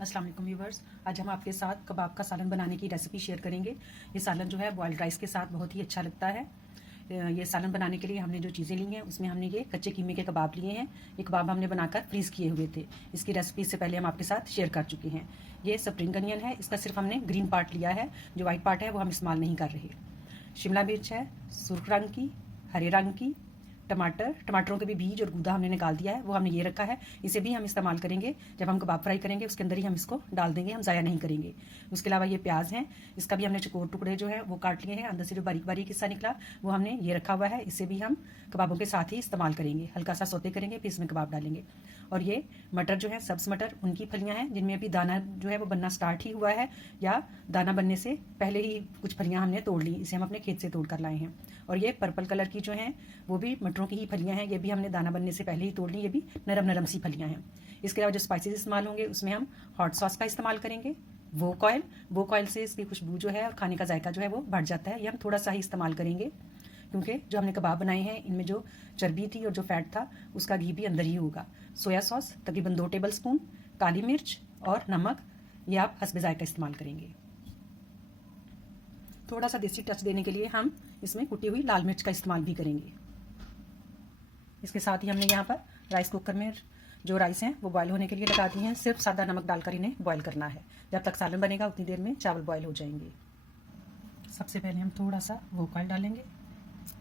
अस्सलाम वालेकुम व्यूवर्स, आज हम आपके साथ कबाब का सालन बनाने की रेसिपी शेयर करेंगे। ये सालन जो है बॉइल्ड राइस के साथ बहुत ही अच्छा लगता है। ये सालन बनाने के लिए हमने जो चीज़ें ली हैं उसमें हमने ये कच्चे कीमे के कबाब लिए हैं। ये कबाब हमने बनाकर फ्रीज़ किए हुए थे। इसकी रेसिपी से पहले हम आपके साथ शेयर कर चुके हैं। ये स्प्रिंग अनियन है, इसका सिर्फ हमने ग्रीन पार्ट लिया है, जो वाइट पार्ट है वो हम इस्तेमाल नहीं कर रहे। शिमला मिर्च है सुर्ख रंग की, हरे रंग की। टमाटरों के भी बीज और गूदा हमने निकाल दिया है, वो हमने ये रखा है। इसे भी हम इस्तेमाल करेंगे जब हम कबाब फ्राई करेंगे, उसके अंदर ही हम इसको डाल देंगे, हम ज़ाया नहीं करेंगे। उसके अलावा ये प्याज है, इसका भी हमने चकोर टुकड़े जो है वो काट लिए हैं। अंदर से जो बारीक बारीक हिस्सा निकला वो हमने ये रखा हुआ है। इसे भी हम कबाबों के साथ ही इस्तेमाल करेंगे। हल्का सा सौते करेंगे, फिर इसमें कबाब डालेंगे। और ये मटर जो है सब्ज मटर, उनकी फलियां हैं जिनमें अभी दाना जो है वो बनना स्टार्ट ही हुआ है, या दाना बनने से पहले ही कुछ फलियां हमने तोड़ ली। इसे हम अपने खेत से तोड़ कर लाए हैं। और ये पर्पल कलर की जो हैं वो भी मटरों की ही फलियां हैं, ये भी हमने दाना बनने से पहले ही तोड़ ली। ये भी नरम नरम सी फलियां हैं। इसके अलावा जो स्पाइसेस इस्तेमाल होंगे उसमें हम हॉट सॉस का इस्तेमाल करेंगे। वोक ऑयल से इसकी खुशबू जो है और खाने का जायका जो है वो बढ़ जाता है। ये हम थोड़ा सा ही इस्तेमाल करेंगे, क्योंकि जो हमने कबाब बनाए हैं इनमें जो चर्बी थी और जो फैट था उसका घी भी अंदर ही होगा। सोया सॉस तकरीबन 2 टेबल स्पून, काली मिर्च और नमक, ये आप हस्बे जायका इस्तेमाल करेंगे। थोड़ा सा देसी टच देने के लिए हम इसमें कुटी हुई लाल मिर्च का इस्तेमाल भी करेंगे। इसके साथ ही हमने यहाँ पर राइस कुकर में जो राइस हैं वो बॉयल होने के लिए लगा दी हैं। सिर्फ सादा नमक डालकर इन्हें बॉयल करना है। जब तक सालन बनेगा उतनी देर में चावल बॉयल हो जाएंगे। सबसे पहले हम थोड़ा सा वोक ऑयल डालेंगे,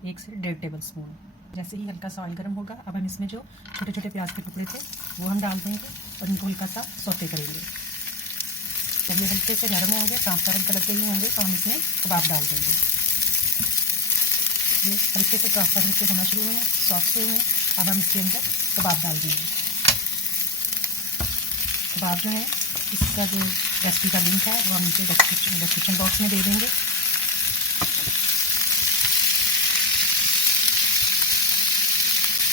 1 से 1.5 टेबल स्पून। जैसे ही हल्का सा ऑयल गर्म होगा, अब हम इसमें जो छोटे छोटे प्याज के टुकड़े थे वो हम डाल देंगे और इनको हल्का सा सौते करेंगे। जब ये हल्के से नरम होंगे, ट्रांसपेरेंट कलर के ही होंगे, तो हम इसमें कबाब डाल देंगे। ये हल्के से ट्रांसपेरेंट से होना शुरू हुए, सॉफ्ट से हुए। अब हम इसके अंदर कबाब डाल देंगे। कबाब जो है इसका जो रेसिपी का लिंक है वो हम नीचे डिस्क्रिप्शन बॉक्स में दे देंगे।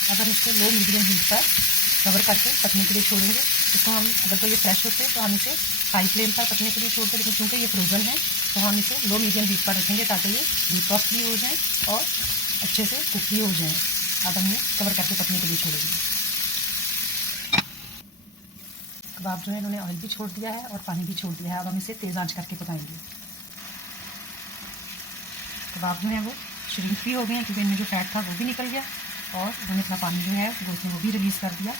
अब हम इसको लो मीडियम हीट पर कवर करके पकने के लिए छोड़ेंगे। इसको हम अगर तो ये फ्रेश होते तो हम इसे हाई फ्लेम पर पकने के लिए छोड़ते, लेकिन क्योंकि ये फ्रोजन है तो हम इसे लो मीडियम हीट पर रखेंगे ताकि ये डिफ्रॉस्ट भी हो जाए और अच्छे से कुक भी हो जाए। अब हम कवर करके पकने के लिए छोड़ेंगे। कबाब जो है इन्होंने ऑयल भी छोड़ दिया है और पानी भी छोड़ दिया है। अब हम इसे तेज़ आंच करके पकाएंगे। कबाब जो है वो श्रिंक भी हो गए हैं, क्योंकि इनमें जो फैट था वो भी निकल गया और उन्होंने अपना पानी जो है वो भी रिलीज़ कर दिया।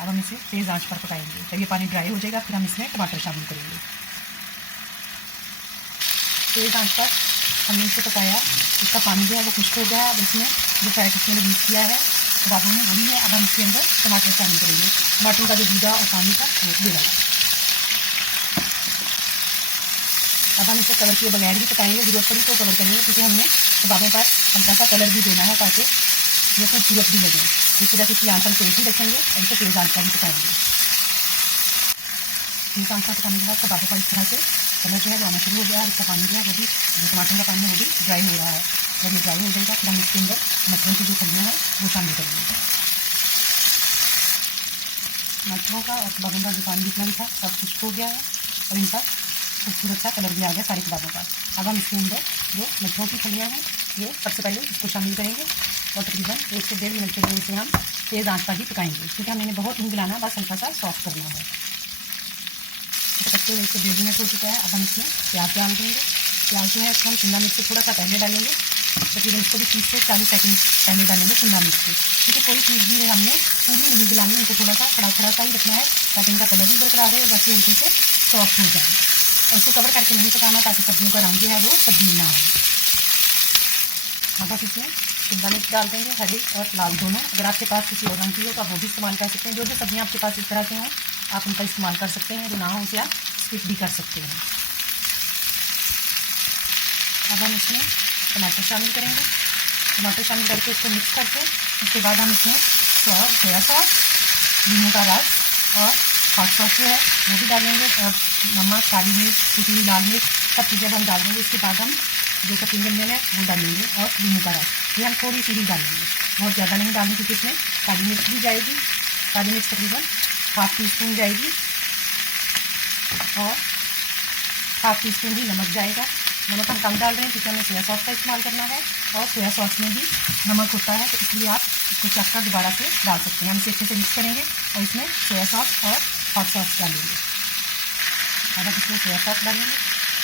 अब हम इसे तेज़ आंच पर पकाएंगे। जब ये पानी ड्राई हो जाएगा फिर हम इसमें टमाटर शामिल करेंगे। तेज़ आंच पर हमने इसे पकाया, इसका पानी जो है वो खुश्क हो गया है। अब इसमें जो फैट इसमें रिलीज़ किया है कबाबों में वही है। अब हम इसके अंदर टमाटर शामिल करेंगे। टमाटर का जो गूदा और पानी था वो ये वाला। अब हम इसे कवर किए बगैर भी पकाएंगे, जरूरत पड़ी तो कवर करेंगे, क्योंकि हमने कबाबों पर हल्का सा कलर भी देना है ताकि ये खूबसूरत भी लगे। इस वजह से इसकी आंच हम तेज़ ही रखेंगे और इसे तेज़ आंच पर भी पकाएंगे। तेज़ आंच पर पकाने के बाद कबाबों का इस तरह से कलर जो है वो आना शुरू हो गया है। इसका पानी जो है वो भी, जो टमाटर का पानी है वो भी ड्राई हो रहा है। जब ये ड्राई हो जाएगा फिर हम इसके अंदर मटरों की जो फलियाँ हैं वो शामिल करेंगे। मटरों का और कबाबों का जो पानी जितना भी था सब खुश्क हो गया है और इनका खूबसूरत सा कलर भी आ गया सारे कबाबों का। अब हम इसके अंदर जो मटरों की फलियाँ हैं ये सबसे पहले इसको शामिल करेंगे और तकरीबन 1 से 1.5 मिनट के लिए इसे हम तेज़ आंच पर ही पकाएंगे, क्योंकि हमें बहुत नहीं मिलाना, बस हल्का सा सॉफ्ट करना है। पकते हुए 1 से 1.5 मिनट हो चुका है। अब हम इसमें प्याज डाल देंगे। प्याज जो है इसको हम शिमला मिर्च से थोड़ा सा पहले डालेंगे, तकरीबन इसको भी 30 से 40 सेकंड पहले डालेंगे शिमला मिर्च से, क्योंकि कोई चीज़ भी है हमने पूरी नहीं गलानी, इनको थोड़ा सा खड़ा खड़ा सा ही रखना है ताकि इनका कलर भी बरकरार रहे और बाकी हल्के से सॉफ्ट हो जाए। और इसको कवर करके नहीं पकाना ताकि सब्जियों का रंग जो है वो तब्दील ना हो। अब आप इसमें शिमला मिर्च डाल देंगे, हरी और लाल दोनों। अगर आपके पास किसी और रंग की हो तो आप वो भी इस्तेमाल कर सकते हैं। जो जो सब्जियाँ आपके पास इस तरह की हों आप उनका इस्तेमाल कर सकते हैं, जो ना हो उसे आप स्किप भी कर सकते हैं। अब हम इसमें टमाटर शामिल करेंगे। टमाटर शामिल करके इसको मिक्स करके उसके बाद हम इसमें सोया सॉस, नींबू का रस और हॉट सॉस जो है वो भी डालेंगे, और नमक, काली मिर्च, कुटी हुई लाल मिर्च, सब चीज़ें हम डाल देंगे। इसके बाद हम जो स्प्रिंग अनियन है वो डालेंगे और नींबू का रस, ये हम थोड़ी सी ही डालेंगे, बहुत ज़्यादा नहीं डालेंगे, क्योंकि इसमें काली मिर्च भी जाएगी। काली मिर्च तकरीबन 1/2 टीस्पून जाएगी और 1/2 टीस्पून ही नमक जाएगा। नमक हम कम डाल रहे हैं क्योंकि हमें सोया सॉस का इस्तेमाल करना है और सोया सॉस में भी नमक होता है, तो इसलिए आप इसको चख कर दोबारा से डाल सकते हैं। हम इसे अच्छे से मिक्स करेंगे और इसमें सोया सॉस और हॉट सॉस डालेंगे। अब आप इसमें सोया सॉस डालेंगे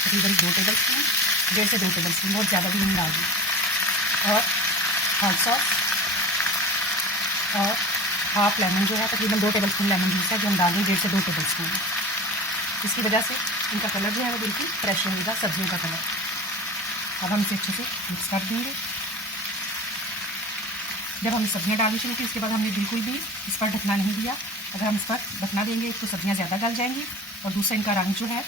तकरीबन 2 टेबल स्पून, 1.5 से 2 टेबल स्पून, बहुत ज़्यादा भी नहीं डालेंगे। और हॉट सॉस और हाफ लेमन जो है तकरीबन 2 टेबल स्पून लेमन जूस है जो हम डालेंगे 1.5 से 2 टेबल स्पून। इसकी वजह से इनका कलर जो है वो बिल्कुल फ्रेश रहेगा, सब्जियों का कलर। अब हम इसे अच्छे से मिक्स कर देंगे। जब हमने सब्जियां डालनी शुरू की उसके बाद हमने बिल्कुल भी इस पर ढकना नहीं दिया। अगर हम इस पर ढकना देंगे तो सब्जियां ज़्यादा गल जाएंगी और दूसरा इनका रंग जो है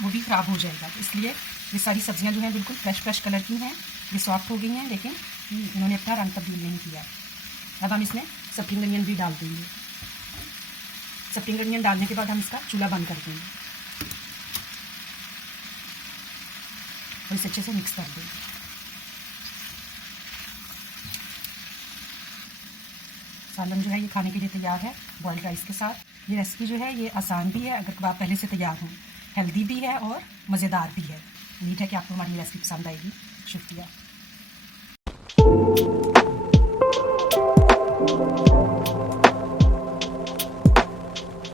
वो भी ख़राब हो जाएगा। इसलिए ये सारी सब्जियां जो हैं बिल्कुल फ्रेश कलर की हैं, ये सॉफ्ट हो गई हैं लेकिन इन्होंने अपना रंग तब्दील नहीं किया। अब हम इसमें स्प्रिंग अनियन भी डाल देंगे। स्प्रिंग अनियन डालने के बाद हम इसका चूल्हा बंद कर देंगे और इसे अच्छे से मिक्स कर देंगे। सालन जो है ये खाने के लिए तैयार है बॉइल्ड राइस के साथ। ये रेसिपी जो है ये आसान भी है अगर कबाब पहले से तैयार हों, हेल्दी भी है और मज़ेदार भी है। उम्मीद है कि आपको हमारी रेसिपी पसंद आएगी। शुक्रिया।